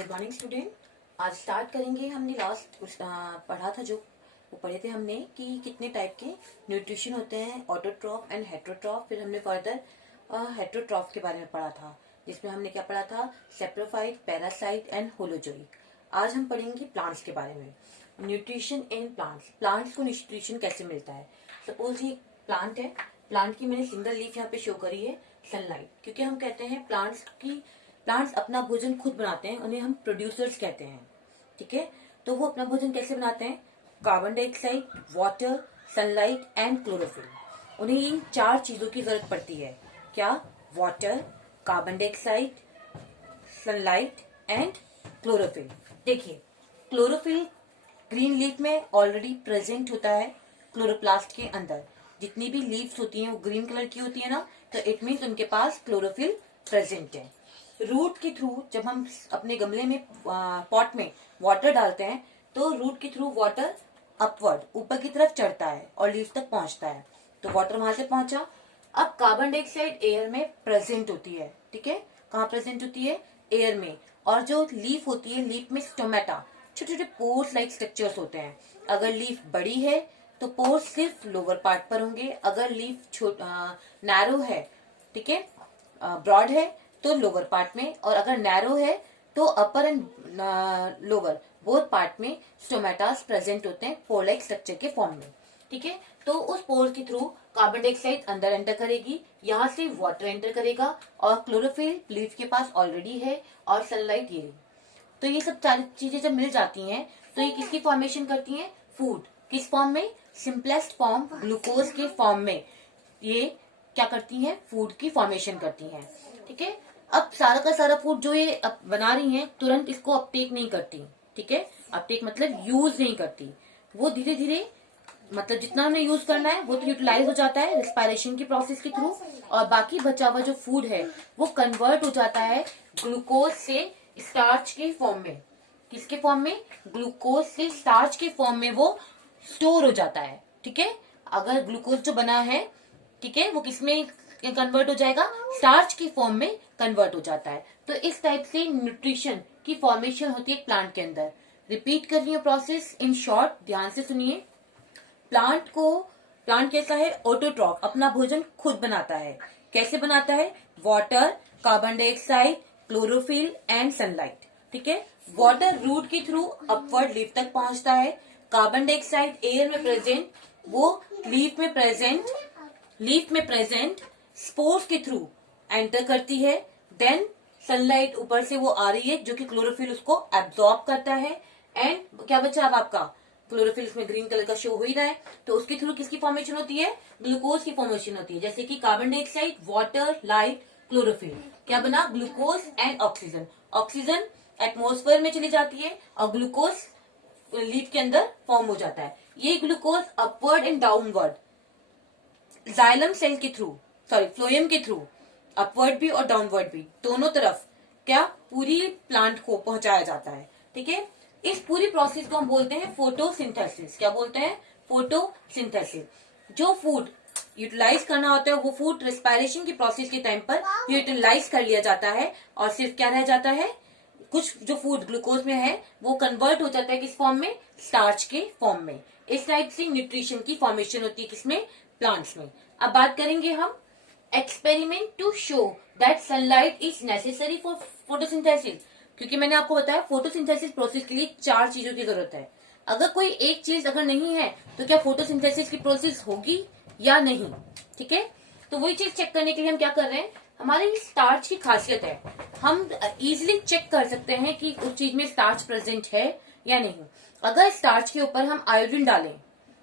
Good morning student. आज start करेंगे। हमने लास्ट पढ़ा था, जो वो पढ़े थे हमने कि कितने टाइप के न्यूट्रिशन होते हैं, ऑटोट्रॉफ एंड हेट्रोट्रॉफ। फिर हमने फर्दर हेट्रोट्रॉफ के बारे में पढ़ा था, जिसमें हमने क्या पढ़ा था, सेप्रोफाइट, पैरासाइट एंड होलोजोइक। आज हम पढ़ेंगे प्लांट्स के बारे में, न्यूट्रिशन इन प्लांट्स। प्लांट्स को न्यूट्रिशन कैसे मिलता है। सपोज ये प्लांट है, प्लांट की मैंने सिंगल लीफ यहाँ पे शो करी है, सनलाइट। क्योंकि हम कहते हैं प्लांट्स अपना भोजन खुद बनाते हैं, उन्हें हम प्रोड्यूसर्स कहते हैं। ठीक है, तो वो अपना भोजन कैसे बनाते हैं, carbon dioxide, water, sunlight and chlorophyll. उन्हें इन 4 चीजों की जरूरत पड़ती है। क्या, water, carbon dioxide, sunlight and chlorophyll. देखिए, क्लोरोफिल ग्रीन लीफ में ऑलरेडी प्रेजेंट होता है। क्लोरोप्लास्ट के अंदर जितनी भी लीव्स होती हैं वो ग्रीन कलर की होती है ना, तो इट मीन्स उनके पास क्लोरोफिल प्रेजेंट है। रूट के थ्रू जब हम अपने गमले में पॉट में वाटर डालते हैं, तो रूट के थ्रू वाटर अपवर्ड ऊपर की तरफ चढ़ता है और लीफ तक पहुंचता है। तो वाटर वहां से पहुंचा। अब कार्बन डाइऑक्साइड एयर में प्रेजेंट होती है। ठीक है, कहाँ प्रेजेंट होती है, एयर में। और जो लीफ होती है, लीफ में स्टोमेटा, छोटे छोटे पोर्स लाइक स्ट्रक्चर्स होते हैं। अगर लीफ बड़ी है तो पोर्स सिर्फ लोअर पार्ट पर होंगे। अगर लीफ नैरो है, ठीक है, ब्रॉड है, तो लोअर पार्ट में। और अगर नैरो है तो अपर एंड लोअर बोथ पार्ट में स्टोमेटास प्रेजेंट होते हैं, पोर लाइक स्ट्रक्चर के फॉर्म में। ठीक है, तो उस पोर के थ्रू कार्बन डाइऑक्साइड अंदर एंटर करेगी, यहाँ से वाटर एंटर करेगा, और क्लोरोफिल लीफ के पास ऑलरेडी है, और सनलाइट ये। तो ये सब सारी चीजें जब मिल जाती हैं तो ये किसकी फॉर्मेशन करती हैं, फूड। किस फॉर्म में, सिंपलेस्ट फॉर्म ग्लूकोज के फॉर्म में ये क्या करती हैं, फूड की फॉर्मेशन करती हैं। ठीक है, अब सारा का सारा फूड जो ये बना रही हैं, तुरंत इसको अपटेक नहीं करती। ठीक है, अपटेक मतलब यूज नहीं करती, वो धीरे धीरे, मतलब जितना हमने यूज करना है वो तो यूटिलाइज हो जाता है रेस्पिरेशन की प्रोसेस के थ्रू, और बाकी बचा हुआ जो फूड है वो कन्वर्ट हो जाता है ग्लूकोज से स्टार्च के फॉर्म में। किसके फॉर्म में, ग्लूकोज से स्टार्च के फॉर्म में वो स्टोर हो जाता है। ठीक है, अगर ग्लूकोज जो बना है, ठीक है, वो किसमें कन्वर्ट हो जाएगा, स्टार्च की फॉर्म में कन्वर्ट हो जाता है। तो इस टाइप से न्यूट्रिशन की फॉर्मेशन होती है प्लांट के अंदर। रिपीट कर रही है प्रोसेस इन शॉर्ट, ध्यान से सुनिए। प्लांट कैसा है, ऑटोट्रॉफ, अपना भोजन खुद बनाता है। कैसे बनाता है, water, carbon dioxide, chlorophyll and sunlight. ठीक है, वाटर रूट के थ्रू अपवर्ड लीफ तक पहुंचता है। कार्बन डाइऑक्साइड एयर में प्रेजेंट, वो लीफ में प्रेजेंट स्पोर्स के थ्रू एंटर करती है। देन सनलाइट ऊपर से वो आ रही है, जो कि क्लोरोफिल उसको एब्जॉर्ब करता है। एंड क्या बचा अब आपका, क्लोरोफिल इसमें ग्रीन कलर का शो हो ही रहा है, तो उसके थ्रू किसकी फॉर्मेशन होती है, ग्लूकोज की फॉर्मेशन होती है। जैसे कि carbon dioxide, water, light, chlorophyll, क्या बना, glucose and oxygen. Oxygen atmosphere में चली जाती है और ग्लूकोज लीफ के अंदर फॉर्म हो जाता है। ये glucose upward and downward xylem cell के थ्रू, फ्लोएम के थ्रू, अपवर्ड भी और डाउनवर्ड भी, दोनों तरफ क्या, पूरी प्लांट को पहुंचाया जाता है। ठीक है, इस पूरी प्रोसेस को हम बोलते हैं फोटोसिंथेसिस। क्या बोलते हैं, फोटोसिंथेसिस। जो फूड यूटिलाइज करना होता है वो फूड रेस्पिरेशन की प्रोसेस के टाइम पर यूटिलाइज कर लिया जाता है, और सिर्फ क्या रह जाता है, कुछ जो फूड ग्लूकोज में है वो कन्वर्ट हो जाता है किस फॉर्म में, स्टार्च के फॉर्म में। इस टाइप से न्यूट्रिशन की फॉर्मेशन होती है किसमें, प्लांट्स में। अब बात करेंगे हम experiment to show that sunlight is necessary for photosynthesis. क्योंकि मैंने आपको बताया फोटोसिंथेसिस प्रोसेस के लिए 4 चीजों की जरूरत है। अगर कोई एक चीज अगर नहीं है तो क्या फोटोसिंथेसिस की प्रोसेस होगी या नहीं। ठीक है, तो वही चीज चेक करने के लिए हम क्या कर रहे हैं, हमारी स्टार्च की खासियत है, हम इजिली चेक कर सकते हैं कि उस चीज में स्टार्च प्रेजेंट है या नहीं। अगर स्टार्च के ऊपर हम आयोडीन डालें,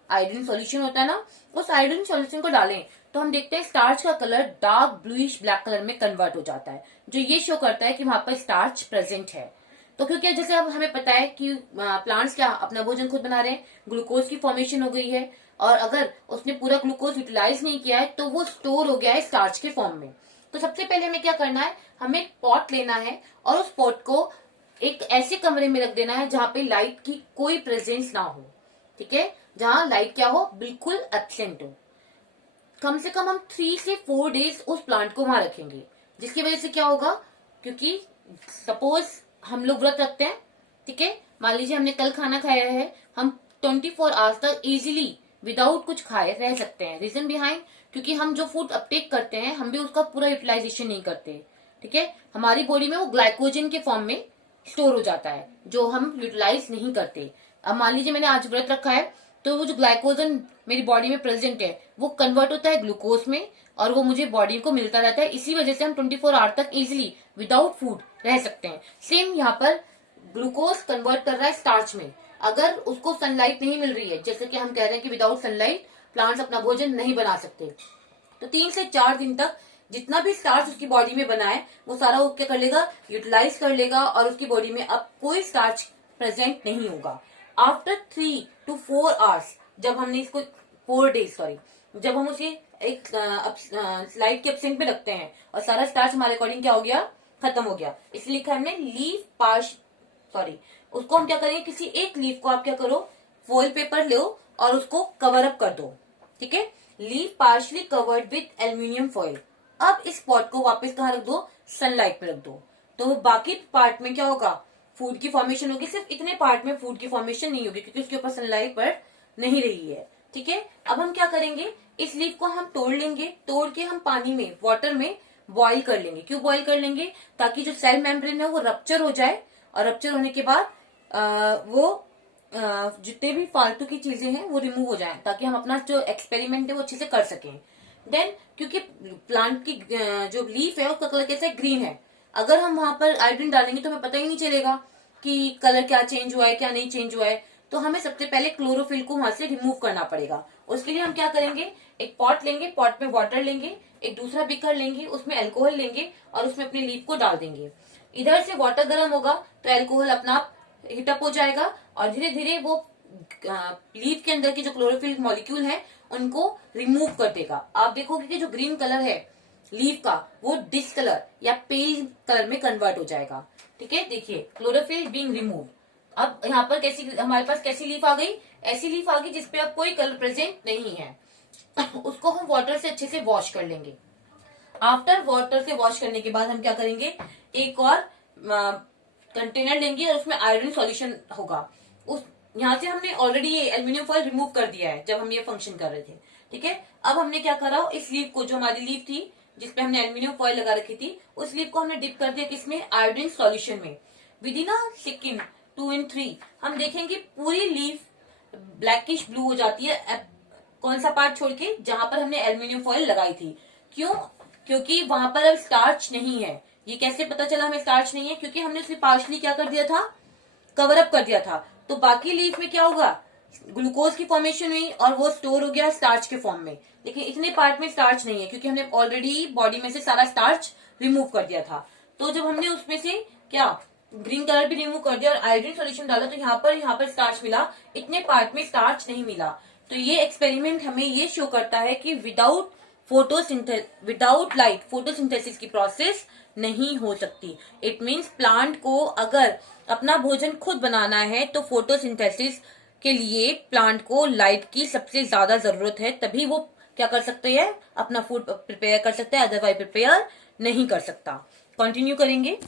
आयोडीन सॉल्यूशन होता है ना, उस आयोडीन सॉल्यूशन को डालें तो हम देखते हैं स्टार्च का colour dark bluish black colour में कन्वर्ट हो जाता है, जो ये शो करता है कि वहां पर स्टार्च प्रेजेंट है। तो क्योंकि जैसे अब हमें पता है कि प्लांट्स क्या अपना भोजन खुद बना रहे हैं, ग्लूकोज की फॉर्मेशन हो गई है, और अगर उसने पूरा ग्लूकोज यूटिलाइज नहीं किया है तो वो स्टोर हो गया है स्टार्च के फॉर्म में। तो सबसे पहले हमें क्या करना है, हमें एक पॉट लेना है और उस पॉट को एक ऐसे कमरे में रख देना है जहां पे लाइट की कोई प्रेजेंस ना हो। ठीक है, जहां लाइट क्या हो, बिल्कुल एब्सेंट हो। कम से कम हम 3 से 4 डेज उस प्लांट को वहां रखेंगे, जिसकी वजह से क्या होगा, क्योंकि सपोज हम लोग व्रत रखते हैं, ठीक है, मान लीजिए हमने कल खाना खाया है, हम 24 आवर्स तक इजीली विदाउट कुछ खाए रह सकते हैं। रीजन बिहाइंड, क्योंकि हम जो फूड अपटेक करते हैं हम भी उसका पूरा यूटिलाइजेशन नहीं करते, ठीक है। हमारी बॉडी में वो ग्लाइकोजन के फॉर्म में स्टोर हो जाता है जो हम यूटिलाइज नहीं करते। अब मान लीजिए मैंने आज व्रत रखा है, तो वो जो ग्लाइकोजन मेरी बॉडी में प्रेजेंट है वो कन्वर्ट होता है ग्लूकोज में और वो मुझे बॉडी को मिलता रहता है। इसी वजह से हम 24 आवर तक इजिली विदाउट फूड रह सकते हैं। सेम यहाँ पर ग्लूकोज कन्वर्ट कर रहा है स्टार्च में। अगर उसको सनलाइट नहीं मिल रही है, जैसे कि हम कह रहे हैं कि विदाउट सनलाइट प्लांट्स अपना भोजन नहीं बना सकते, तो 3 से 4 दिन तक जितना भी स्टार्च उसकी बॉडी में बना है वो सारा वो क्या कर लेगा, यूटिलाइज कर लेगा और उसकी बॉडी में अब कोई स्टार्च प्रेजेंट नहीं होगा। आफ्टर 3 to 4 आवर्स, जब हमने इसको 4 डेज सॉरी, जब हम उसे एक लाइट के एब्सेंट में रखते हैं और सारा स्टार्च हमारे अकॉर्डिंग क्या हो गया, खत्म हो गया, इसलिए लिखा हमने लीफ पार्श सॉरी, उसको हम क्या करेंगे, किसी एक लीफ को आप क्या करो, फॉइल पेपर लो और उसको कवर अप कर दो, ठीक है। Leaf partially covered with aluminium foil. अब इस पॉट को वापस कहाँ रख दो, सनलाइट में रख दो, तो बाकी पार्ट में क्या होगा, फूड की फॉर्मेशन होगी। सिर्फ इतने पार्ट में फूड की फॉर्मेशन नहीं होगी क्योंकि उसके ऊपर सनलाइट पड़ नहीं रही है, ठीक है। अब हम क्या करेंगे, इस लीफ को हम तोड़ लेंगे, तोड़ के हम पानी में, वाटर में बॉईल कर लेंगे। क्यों बॉईल कर लेंगे, ताकि जो सेल मेम्ब्रेन है वो रप्चर हो जाए और रप्चर होने के बाद जितने भी फालतू की चीजें हैं वो रिमूव हो जाए, ताकि हम अपना जो एक्सपेरिमेंट है वो अच्छे से कर सकें। देन क्योंकि प्लांट की जो लीफ है उसका कलर कैसा है, ग्रीन है, अगर हम वहां पर आयोडीन डालेंगे तो हमें पता ही नहीं चलेगा कि कलर क्या चेंज हुआ है क्या नहीं चेंज हुआ है। तो हमें सबसे पहले क्लोरोफिल को वहां से रिमूव करना पड़ेगा। उसके लिए हम क्या करेंगे, एक पॉट लेंगे, पॉट में वाटर लेंगे, एक दूसरा बीकर लेंगे, उसमें अल्कोहल लेंगे और उसमें अपनी लीफ को डाल देंगे। इधर से वाटर गर्म होगा तो अल्कोहल अपना आप हीटअप हो जाएगा और धीरे धीरे वो लीफ के अंदर की जो क्लोरोफिल मॉलिक्यूल है उनको रिमूव कर देगा। आप देखोगे कि जो ग्रीन कलर है लीफ का वो डिस्कलर या पेल कलर में कन्वर्ट हो जाएगा, ठीक है। देखिए क्लोरोफिल बीइंग रिमूव। अब यहाँ पर कैसी हमारे पास कैसी लीफ आ गई, ऐसी लीफ आ गई जिसपे अब कोई कलर प्रेजेंट नहीं है। उसको हम वाटर से अच्छे से वॉश कर लेंगे। आफ्टर वाटर से वॉश करने के बाद हम क्या करेंगे, एक और कंटेनर लेंगे और उसमें आयोडीन सॉल्यूशन होगा। उस यहाँ से हमने ऑलरेडी ये एल्यूमिनियम फॉइल रिमूव कर दिया है जब हम ये फंक्शन कर रहे थे, ठीक है। अब हमने क्या करा, इस लीफ को, जो हमारी लीफ थी जिसपे हमने एल्यूमिनियम फॉइल लगा रखी थी, उस लीफ को हमने डिप कर दिया किसमें, आयोडीन सॉल्यूशन में। With in a second 2 and 3 हम देखेंगे पूरी लीफ ब्लैकिश ब्लू हो जाती है। कौन सा पार्ट छोड़ के, जहां पर हमने एल्यूमिनियम फॉइल लगाई थी। क्यों, क्योंकि वहां पर अब स्टार्च नहीं है। ये कैसे पता चला हमें स्टार्च नहीं है, क्योंकि हमने उसे पार्शली क्या कर दिया था, कवर अप कर दिया था। तो बाकी लीफ में क्या होगा, ग्लूकोज की फॉर्मेशन हुई और वो स्टोर हो गया स्टार्च के फॉर्म में। लेकिन इतने पार्ट में स्टार्च नहीं है क्योंकि हमने ऑलरेडी बॉडी में से सारा स्टार्च रिमूव कर दिया था। तो जब हमने उसमें से क्या ग्रीन कलर भी रिमूव कर दिया और आयोडीन सॉल्यूशन डाला तो यहाँ पर स्टार्च मिला, इतने पार्ट में स्टार्च नहीं मिला। तो ये एक्सपेरिमेंट हमें ये शो करता है कि विदाउट लाइट फोटोसिंथेसिस की प्रोसेस नहीं हो सकती। इट मीन्स प्लांट को अगर अपना भोजन खुद बनाना है तो फोटोसिंथेसिस के लिए प्लांट को लाइट की सबसे ज्यादा जरूरत है, तभी वो क्या कर सकते हैं, अपना फूड प्रिपेयर कर सकते हैं, अदरवाइज प्रिपेयर नहीं कर सकता। कंटिन्यू करेंगे।